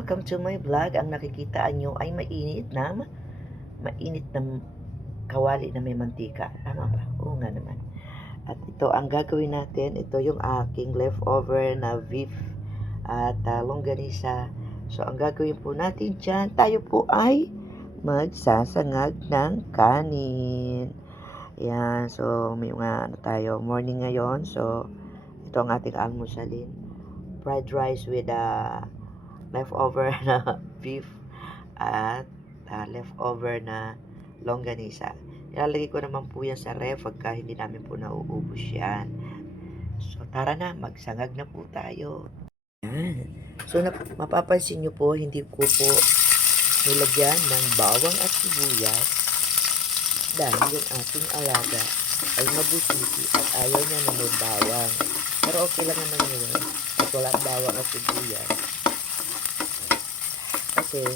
welcome to my vlog. Ang nakikita nyo ay mainit na kawali na may mantika. Tama ba? Oo nga naman. At ito ang gagawin natin. Ito yung aking leftover na beef at longganisa. So ang gagawin po natin dyan, tayo po ay magsasangag ng kanin. Yan. So may mga tayo morning ngayon. So ito ang ating almusalin. Fried rice with leftover na beef at leftover na longganisa. Ilalagay ko naman po yan sa ref pagka hindi namin po nauubos yan. So tara na, magsangag na po tayo. Yan. So mapapansin nyo po, hindi ko po nilagyan ng bawang at sibuyas dahil yung ating alaga ay mabusisi at ayaw niya na may bawang. Pero okay lang naman yun at wala bawang at sibuyas. Kasi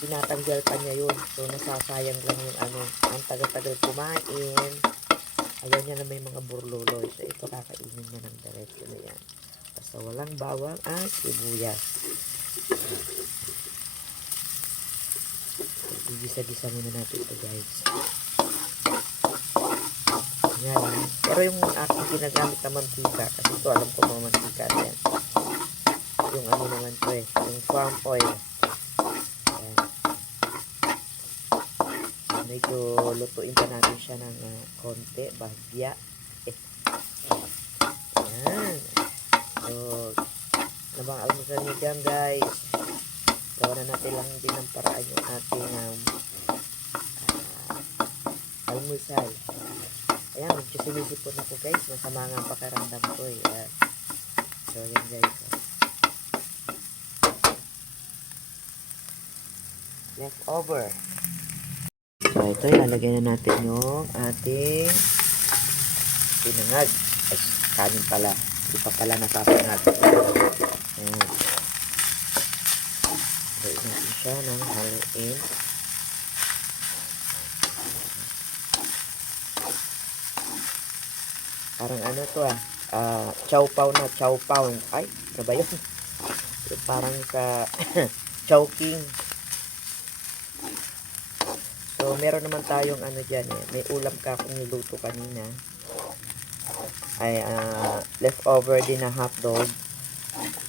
tinatanggal pa niya yun. So nasasayang lang yung ang tagal-tagal kumain. Ayaw niya na may mga burluloy. So ito kakainin niya ng diretso na yan. Basta walang bawang at sibuyas. Gisa-gisa muna natin ito, guys. Yan. Pero yung aking ginagamit na mantika, kasi ito alam ko mga mantika na yan. Yung naman to yung palm oil. Ayan. Medyo lutuin pa natin siya ng konti, bahagya. Ayan. So, nabang almusal nyo dyan, guys. Gawa na natin lang din ng paraan yung ating almusal. Ayan, medyo sinisipon ako, guys. Masama nga ang pakiramdam ko Ayan. So, yan, guys. Leftover. So, ito, ilalagay na natin yung ating sinangag. Ay, kanin pala. Hindi pa pala nasasangag. Ayan. Haluin natin siya ng haluin. Parang to chow pao na chow pao. Ay, ano ba yun? Parang sa chowking. So, meron naman tayong dyan May ulam ka akong niluto kanina. Ay, leftover din na hotdog.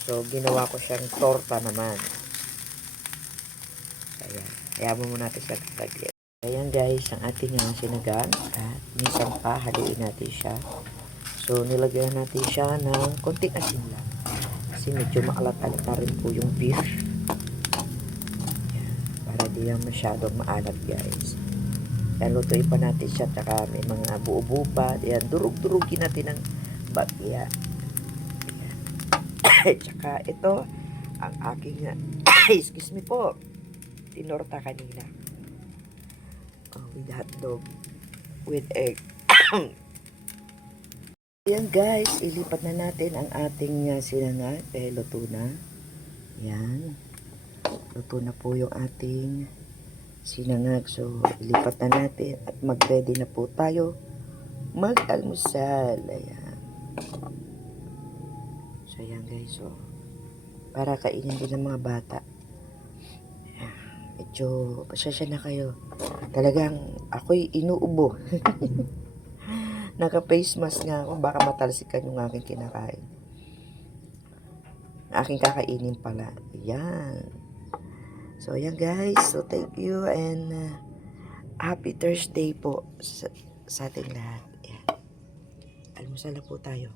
So, ginawa ko siyang torta naman. Ayan. Kaya mo muna natin siya kagagyan. Ayan, guys, ang ating sinagang. At minsan pa, haluin natin siya. So, nilagyan natin siya ng konting asin lang. Kasi medyo maalat-alata rin po yung beef. Para di lang masyadong maalat, guys. Yan, lutuin pa natin siya. Tsaka may mga buo-buo pa. Yan, durug-durugin natin ng bagya. Tsaka ito, ang aking, excuse me po, tinorta kanina. With hotdog. With egg. Yan, guys, ilipat na natin ang ating sinangag. Luto na. Yan. Luto na po yung ating sinangag. So, ilipat na natin at mag-ready na po tayo mag-almusal. Ayan. So, ayan, guys. So, para kainin din ng mga bata. Medyo, pasasya na kayo. Talagang, ako'y inuubo. Naka-face mask nga ako. Baka matalsikan yung aking kinakain. Aking kakainin pala. Ayan. So, ayan, guys. So, thank you and happy Thursday po sa ating lahat. Ayan. Almusal na po tayo.